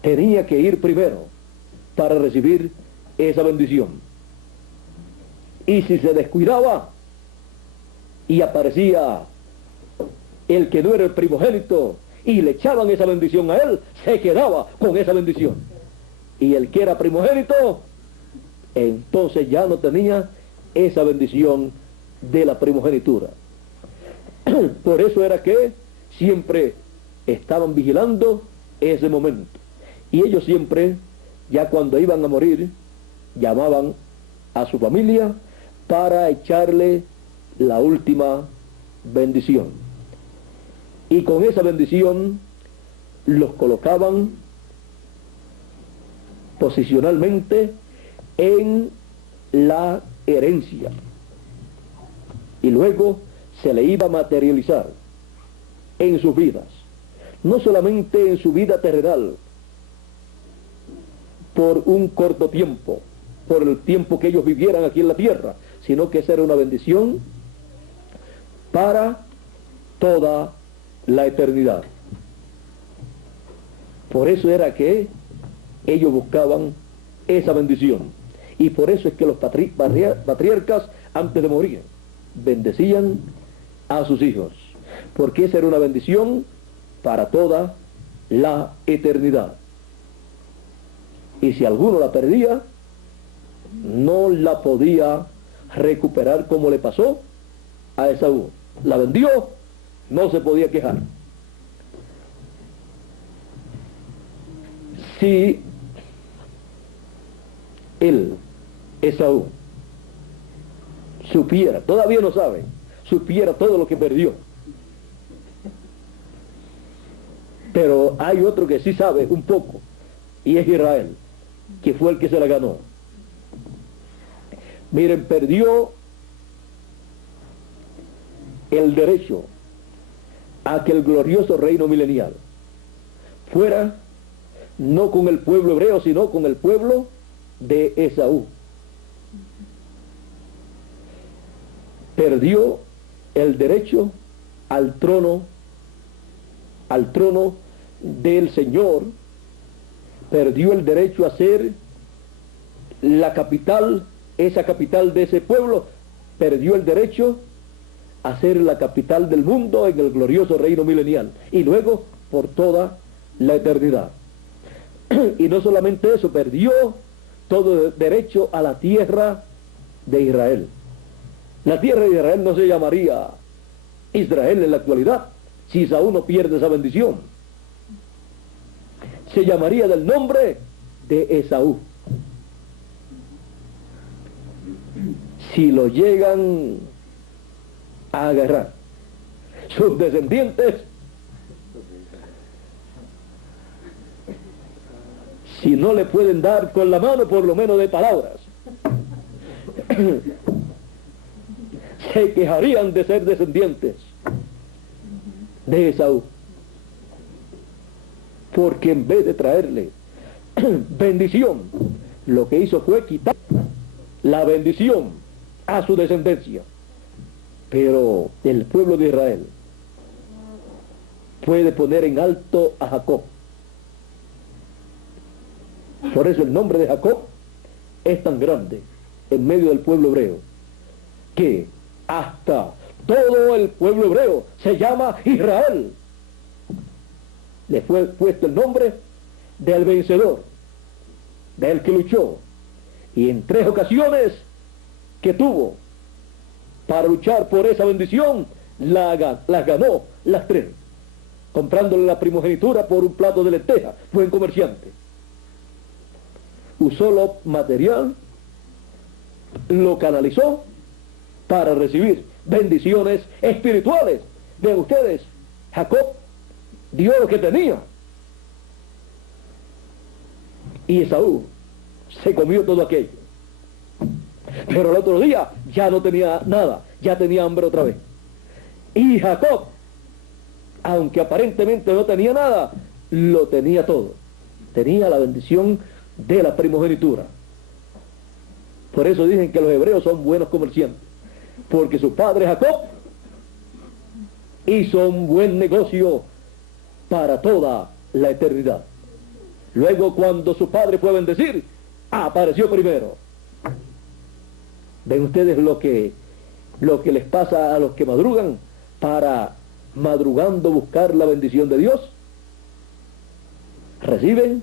tenía que ir primero para recibir esa bendición. Y si se descuidaba y aparecía el que no era el primogénito y le echaban esa bendición a él, se quedaba con esa bendición. Y el que era primogénito, entonces ya no tenía esa bendición de la primogenitura. Por eso era que siempre estaban vigilando ese momento. Y ellos siempre, ya cuando iban a morir, llamaban a su familia para echarle la última bendición. Y con esa bendición los colocaban posicionalmente en la herencia. Y luego se le iba a materializar en sus vidas. No solamente en su vida terrenal, por un corto tiempo, por el tiempo que ellos vivieran aquí en la tierra, sino que esa era una bendición para toda la eternidad. Por eso era que ellos buscaban esa bendición. Y por eso es que los patriarcas, antes de morir, bendecían a sus hijos, porque esa era una bendición para toda la eternidad. Y si alguno la perdía, no la podía recuperar como le pasó a Esaú. La vendió, no se podía quejar. Si él, Esaú, supiera, todavía no sabe, supiera todo lo que perdió. Pero hay otro que sí sabe un poco, y es Israel, que fue el que se la ganó. Miren, perdió el derecho a que el glorioso reino milenial fuera no con el pueblo hebreo, sino con el pueblo de Esaú. Perdió el derecho al trono del Señor, perdió el derecho a ser la capital, esa capital de ese pueblo, perdió el derecho a ser la capital del mundo en el glorioso reino milenial, y luego por toda la eternidad. Y no solamente eso, perdió todo derecho a la tierra de Israel. La tierra de Israel no se llamaría Israel en la actualidad, si Esaú no pierde esa bendición. Se llamaría del nombre de Esaú. Si lo llegan a agarrar sus descendientes, si no le pueden dar con la mano, por lo menos de palabras, se quejarían de ser descendientes de Esaú, porque en vez de traerle bendición, lo que hizo fue quitar la bendición a su descendencia. Pero el pueblo de Israel puede poner en alto a Jacob. Por eso el nombre de Jacob es tan grande en medio del pueblo hebreo, que hasta todo el pueblo hebreo se llama Israel. Le fue puesto el nombre del vencedor, del que luchó, y en 3 ocasiones que tuvo para luchar por esa bendición, las ganó las 3, comprándole la primogenitura por un plato de lentejas. Fue un comerciante. Usó lo material, lo canalizó para recibir bendiciones espirituales de ustedes. Jacob dio lo que tenía, y Esaú se comió todo aquello. Pero el otro día ya no tenía nada, ya tenía hambre otra vez. Y Jacob, aunque aparentemente no tenía nada, lo tenía todo. Tenía la bendición de la primogenitura. Por eso dicen que los hebreos son buenos comerciantes, porque su padre Jacob hizo un buen negocio para toda la eternidad. Luego, cuando su padre fue a bendecir, apareció primero. ¿Ven ustedes lo que les pasa a los que madrugan para, madrugando, buscar la bendición de Dios? Reciben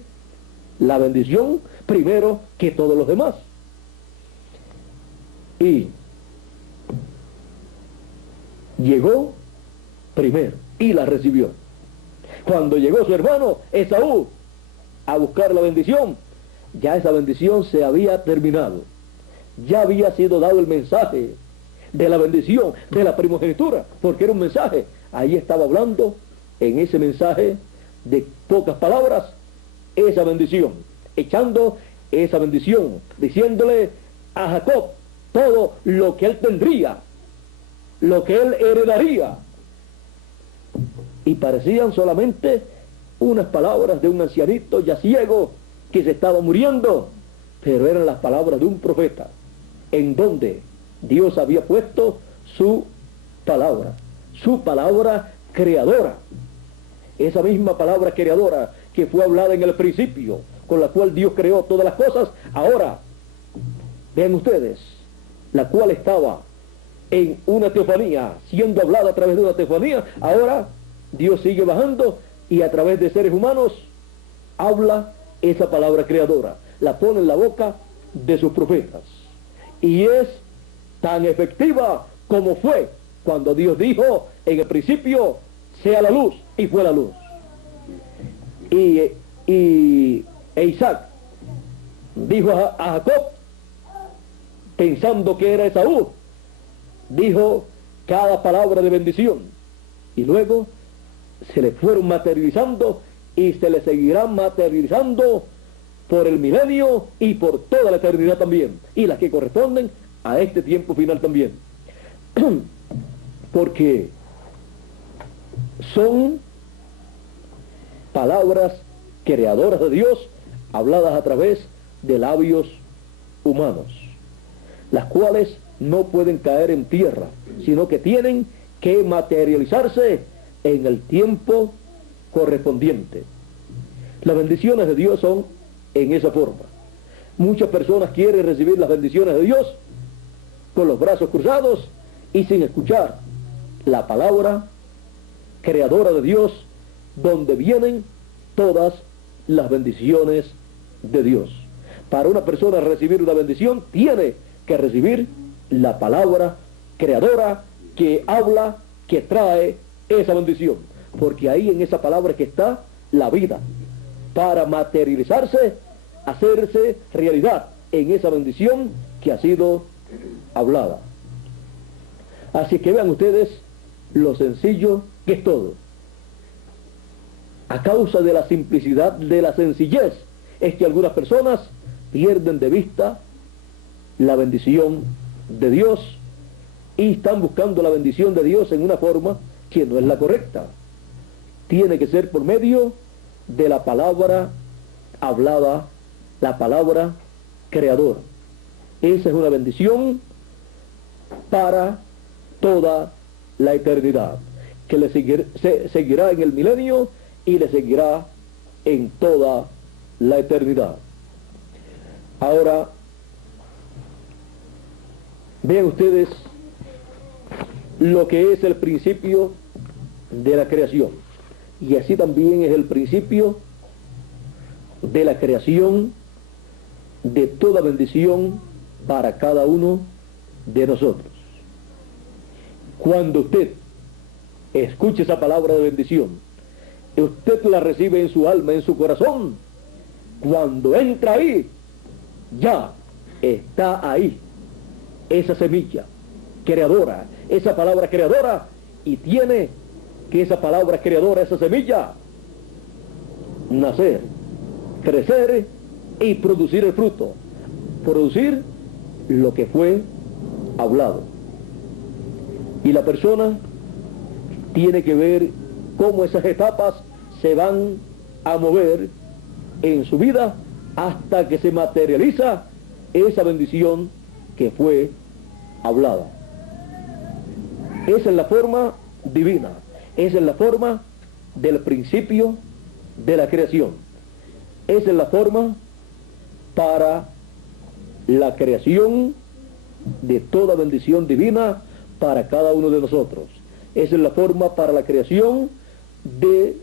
la bendición primero que todos los demás. Y llegó primero y la recibió. Cuando llegó su hermano Esaú a buscar la bendición, ya esa bendición se había terminado. Ya había sido dado el mensaje de la bendición, de la primogenitura, porque era un mensaje. Ahí estaba hablando, en ese mensaje de pocas palabras, esa bendición, echando esa bendición, diciéndole a Jacob todo lo que él tendría, lo que él heredaría. Y parecían solamente unas palabras de un ancianito ya ciego que se estaba muriendo, pero eran las palabras de un profeta, en donde Dios había puesto su palabra creadora. Esa misma palabra creadora que fue hablada en el principio, con la cual Dios creó todas las cosas, ahora, vean ustedes, la cual estaba en una teofanía, siendo hablada a través de una teofanía, ahora Dios sigue bajando y a través de seres humanos habla esa palabra creadora. la pone en la boca de sus profetas. Y es tan efectiva como fue cuando Dios dijo en el principio, sea la luz, y fue la luz. E Isaac dijo a Jacob, pensando que era Esaú, dijo cada palabra de bendición, y luego se le fueron materializando y se le seguirán materializando por el milenio y por toda la eternidad también, y las que corresponden a este tiempo final también. Porque son palabras creadoras de Dios, habladas a través de labios humanos, las cuales no pueden caer en tierra, sino que tienen que materializarse en el tiempo correspondiente. Las bendiciones de Dios son en esa forma. Muchas personas quieren recibir las bendiciones de Dios con los brazos cruzados y sin escuchar la palabra creadora de Dios, donde vienen todas las bendiciones de Dios. Para una persona recibir una bendición, tiene que recibir la palabra creadora que habla, que trae esa bendición, porque ahí en esa palabra que está la vida, para materializarse, hacerse realidad en esa bendición que ha sido hablada. Así que vean ustedes lo sencillo que es todo. A causa de la simplicidad, de la sencillez, es que algunas personas pierden de vista la bendición de Dios y están buscando la bendición de Dios en una forma que no es la correcta. Tiene que ser por medio de la palabra hablada, la palabra creadora. Esa es una bendición para toda la eternidad, que le seguirá en el milenio y le seguirá en toda la eternidad. Ahora, vean ustedes lo que es el principio de la creación, y así también es el principio de la creación de toda bendición para cada uno de nosotros. Cuando usted escuche esa palabra de bendición, usted la recibe en su alma, en su corazón, cuando entra ahí, ya está ahí esa semilla creadora, esa palabra creadora, y tiene que esa palabra creadora, esa semilla, nacer, crecer y producir el fruto, producir lo que fue hablado. Y la persona tiene que ver cómo esas etapas se van a mover en su vida hasta que se materializa esa bendición que fue hablada. Esa es la forma divina, esa es la forma del principio de la creación, esa es la forma para la creación de toda bendición divina para cada uno de nosotros. Esa es la forma para la creación de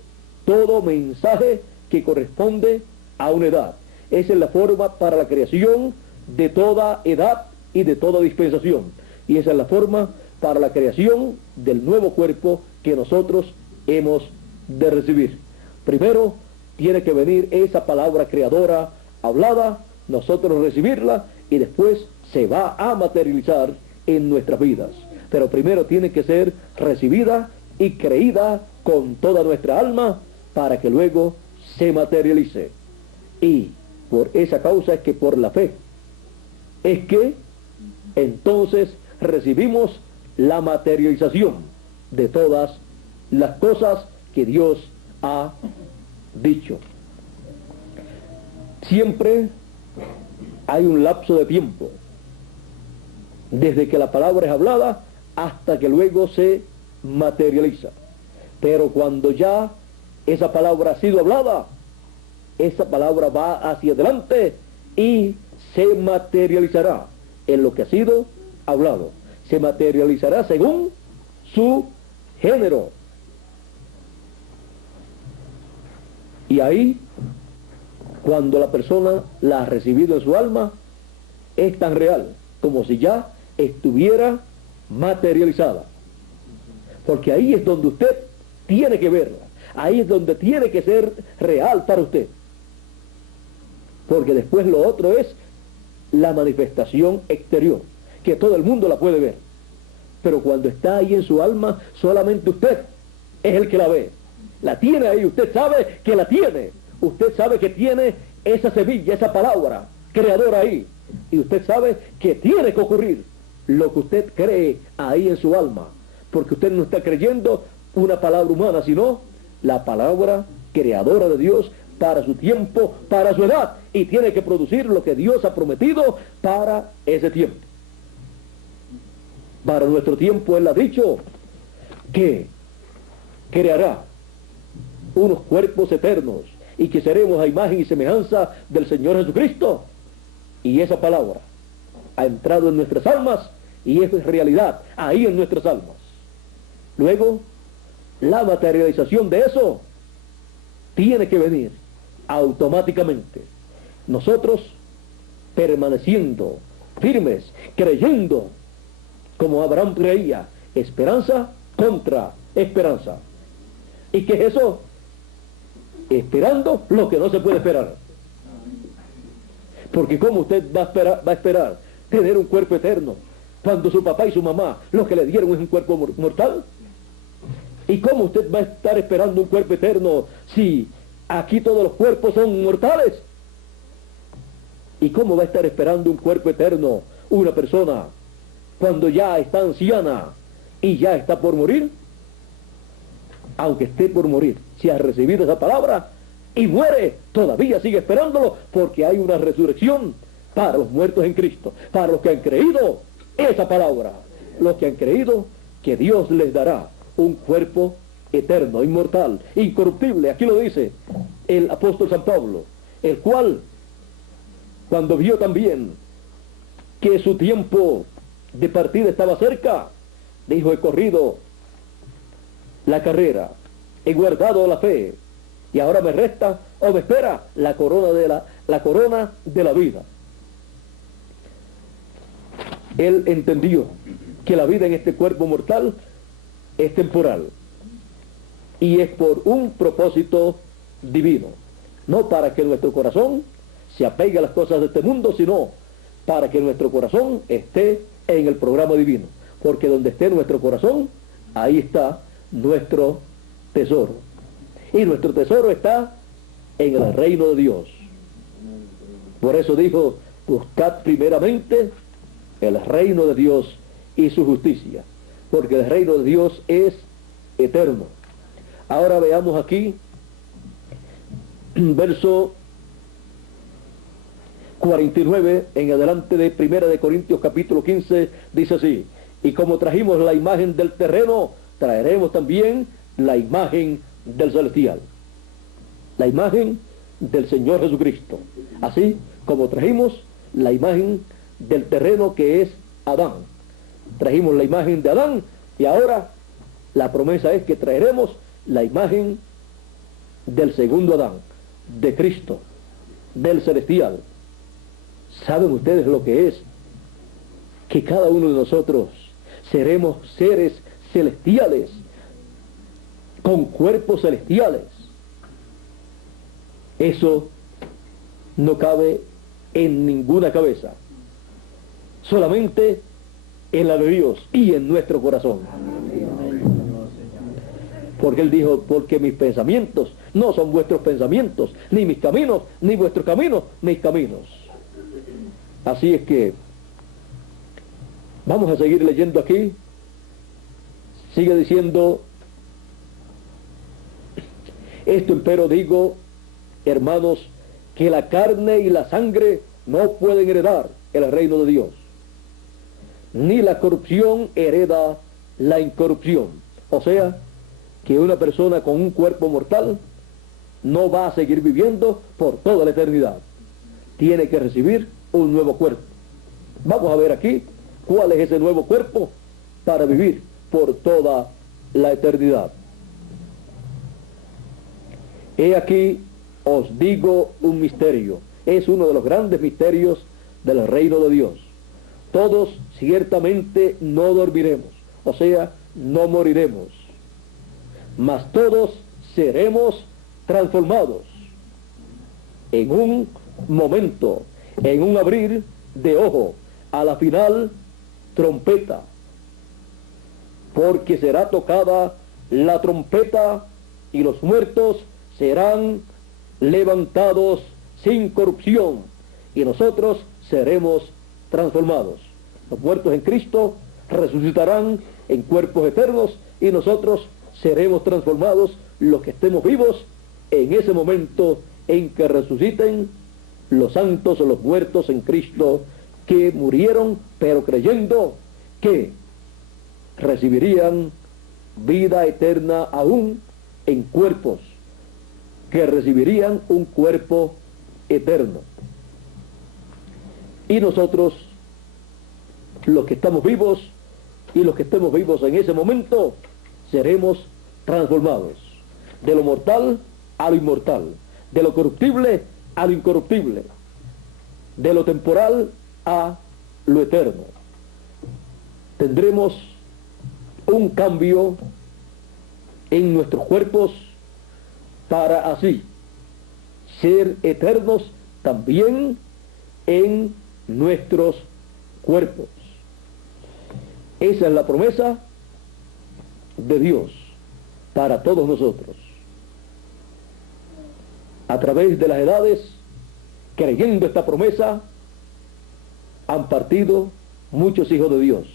todo mensaje que corresponde a una edad. Esa es la forma para la creación de toda edad y de toda dispensación. Y esa es la forma para la creación del nuevo cuerpo que nosotros hemos de recibir. Primero tiene que venir esa palabra creadora hablada, nosotros recibirla, y después se va a materializar en nuestras vidas. Pero primero tiene que ser recibida y creída con toda nuestra alma para que luego se materialice. Y por esa causa es que por la fe es que entonces recibimos la materialización de todas las cosas que Dios ha dicho. Siempre hay un lapso de tiempo desde que la palabra es hablada hasta que luego se materializa. Pero cuando ya esa palabra ha sido hablada, esa palabra va hacia adelante y se materializará en lo que ha sido hablado. Se materializará según su género. Y ahí cuando la persona la ha recibido en su alma, es tan real como si ya estuviera materializada. Porque ahí es donde usted tiene que verla. Ahí es donde tiene que ser real para usted. Porque después lo otro es la manifestación exterior, que todo el mundo la puede ver. Pero cuando está ahí en su alma, solamente usted es el que la ve. La tiene ahí, usted sabe que la tiene. Usted sabe que tiene esa semilla, esa palabra creadora ahí. Y usted sabe que tiene que ocurrir lo que usted cree ahí en su alma. Porque usted no está creyendo una palabra humana, sino la palabra creadora de Dios para su tiempo, para su edad. Y tiene que producir lo que Dios ha prometido para ese tiempo. Para nuestro tiempo Él ha dicho que creará unos cuerpos eternos y que seremos a imagen y semejanza del Señor Jesucristo. Y esa palabra ha entrado en nuestras almas y es realidad ahí en nuestras almas. Luego, la materialización de eso tiene que venir automáticamente. Nosotros permaneciendo firmes, creyendo como Abraham creía, esperanza contra esperanza. ¿Y qué es eso? Esperando lo que no se puede esperar. Porque ¿cómo usted va a esperar tener un cuerpo eterno cuando su papá y su mamá lo que le dieron es un cuerpo mortal? ¿Y cómo usted va a estar esperando un cuerpo eterno si aquí todos los cuerpos son mortales? ¿Y cómo va a estar esperando un cuerpo eterno una persona cuando ya está anciana y ya está por morir? Aunque esté por morir, si ha recibido esa palabra y muere, todavía sigue esperándolo, porque hay una resurrección para los muertos en Cristo, para los que han creído esa palabra, los que han creído que Dios les dará un cuerpo eterno, inmortal, incorruptible. Aquí lo dice el apóstol San Pablo, el cual, cuando vio también que su tiempo de partida estaba cerca, dijo: he corrido la carrera, he guardado la fe, y ahora me resta o me espera la corona de la vida. Él entendió que la vida en este cuerpo mortal es temporal y es por un propósito divino, no para que nuestro corazón se apegue a las cosas de este mundo, sino para que nuestro corazón esté en el programa divino, porque donde esté nuestro corazón, ahí está nuestro tesoro. Y nuestro tesoro está en el reino de Dios. Por eso dijo: buscad primeramente el reino de Dios y su justicia, porque el reino de Dios es eterno. Ahora veamos aquí verso 49 en adelante de 1 de Corintios capítulo 15, dice así: y como trajimos la imagen del terreno, traeremos también la imagen del celestial, la imagen del Señor Jesucristo, así como trajimos la imagen del terreno que es Adán. Trajimos la imagen de Adán y ahora la promesa es que traeremos la imagen del segundo Adán, de Cristo, del celestial. ¿Saben ustedes lo que es? Que cada uno de nosotros seremos seres celestiales, con cuerpos celestiales. Eso no cabe en ninguna cabeza, solamente en la de Dios y en nuestro corazón. Porque Él dijo: porque mis pensamientos no son vuestros pensamientos, ni mis caminos, ni vuestros caminos, mis caminos. Así es que vamos a seguir leyendo aquí. Sigue diciendo: esto empero digo, hermanos, que la carne y la sangre no pueden heredar el reino de Dios, ni la corrupción hereda la incorrupción. O sea, que una persona con un cuerpo mortal no va a seguir viviendo por toda la eternidad. Tiene que recibir un nuevo cuerpo. Vamos a ver aquí cuál es ese nuevo cuerpo para vivir por toda la eternidad. He aquí os digo un misterio. Es uno de los grandes misterios del reino de Dios. Todos ciertamente no dormiremos, o sea, no moriremos, mas todos seremos transformados en un momento, en un abrir de ojo, a la final trompeta, porque será tocada la trompeta y los muertos serán levantados sin corrupción y nosotros seremos transformados. Los muertos en Cristo resucitarán en cuerpos eternos y nosotros seremos transformados, los que estemos vivos, en ese momento en que resuciten los santos o los muertos en Cristo que murieron, pero creyendo que recibirían vida eterna aún en cuerpos, que recibirían un cuerpo eterno. Y nosotros, los que estamos vivos y los que estemos vivos en ese momento, seremos transformados de lo mortal a lo inmortal, de lo corruptible a lo incorruptible, de lo temporal a lo eterno. Tendremos un cambio en nuestros cuerpos para así ser eternos también en nuestros cuerpos. Esa es la promesa de Dios para todos nosotros. A través de las edades, creyendo esta promesa, han partido muchos hijos de Dios.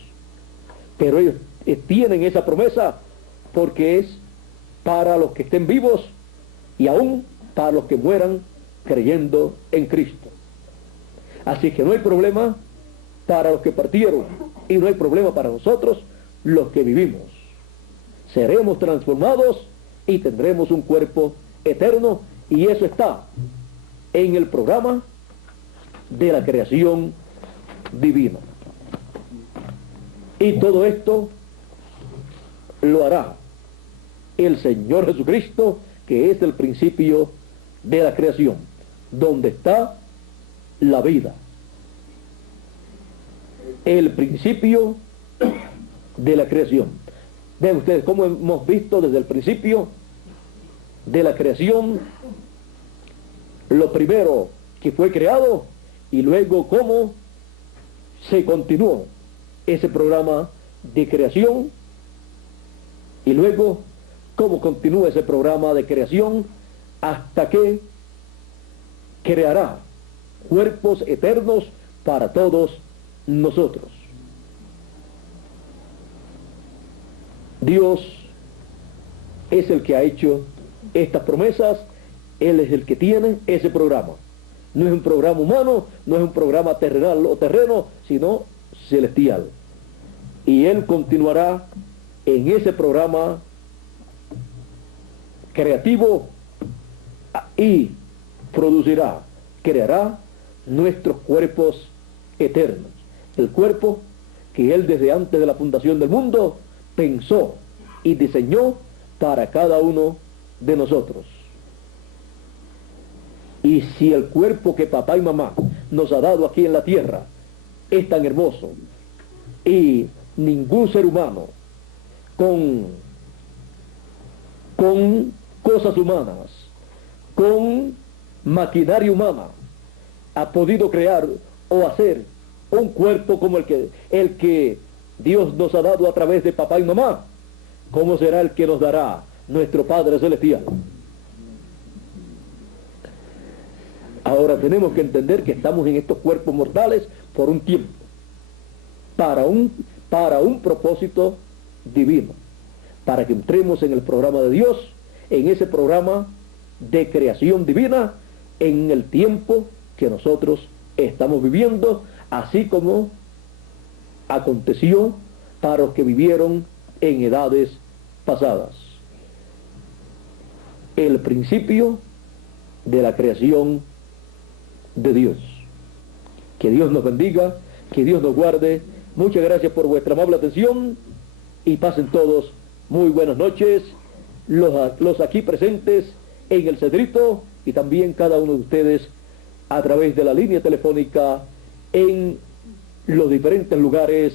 Pero ellos tienen esa promesa porque es para los que estén vivos y aún para los que mueran creyendo en Cristo. Así que no hay problema para los que partieron y no hay problema para nosotros los que vivimos. Seremos transformados y tendremos un cuerpo eterno, y eso está en el programa de la creación divina. Y todo esto lo hará el Señor Jesucristo, que es el principio de la creación, donde está la vida. El principio de la creación. Vean ustedes cómo hemos visto desde el principio de la creación lo primero que fue creado y luego cómo se continuó ese programa de creación y luego cómo continúa ese programa de creación hasta que creará cuerpos eternos para todos nosotros. Dios es el que ha hecho estas promesas, Él es el que tiene ese programa. No es un programa humano, no es un programa terrenal o terreno, sino celestial. Y Él continuará en ese programa creativo y producirá, creará nuestros cuerpos eternos. El cuerpo que Él desde antes de la fundación del mundo pensó y diseñó para cada uno de nosotros. Y si el cuerpo que papá y mamá nos ha dado aquí en la tierra es tan hermoso y ningún ser humano con cosas humanas, con maquinaria humana, ha podido crear o hacer un cuerpo como el que Dios nos ha dado a través de papá y mamá, ¿cómo será el que nos dará nuestro Padre Celestial? Ahora tenemos que entender que estamos en estos cuerpos mortales por un tiempo, para un propósito divino, para que entremos en el programa de Dios, en ese programa de creación divina, en el tiempo que nosotros estamos viviendo, así como aconteció para los que vivieron en edades pasadas. El principio de la creación de Dios. Que Dios nos bendiga, que Dios nos guarde. Muchas gracias por vuestra amable atención y pasen todos muy buenas noches, los aquí presentes en el Cedrito y también cada uno de ustedes a través de la línea telefónica en los diferentes lugares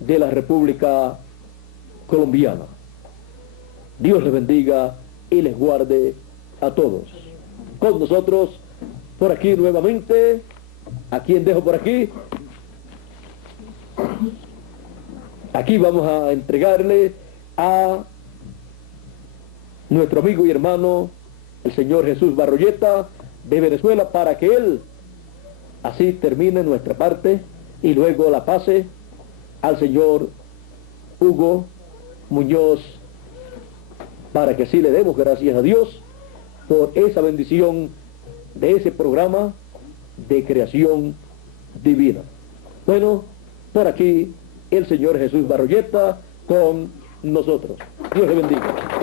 de la República Colombiana. Dios les bendiga y les guarde a todos. Con nosotros, por aquí nuevamente, ¿a quién dejo por aquí? Aquí vamos a entregarle a nuestro amigo y hermano, el señor Jesús Barroyeta, de Venezuela, para que él así termine nuestra parte y luego la pase al señor Hugo Muñoz, para que así le demos gracias a Dios por esa bendición de ese programa de creación divina. Bueno, por aquí el señor Jesús Barroyeta con nosotros. Dios le bendiga.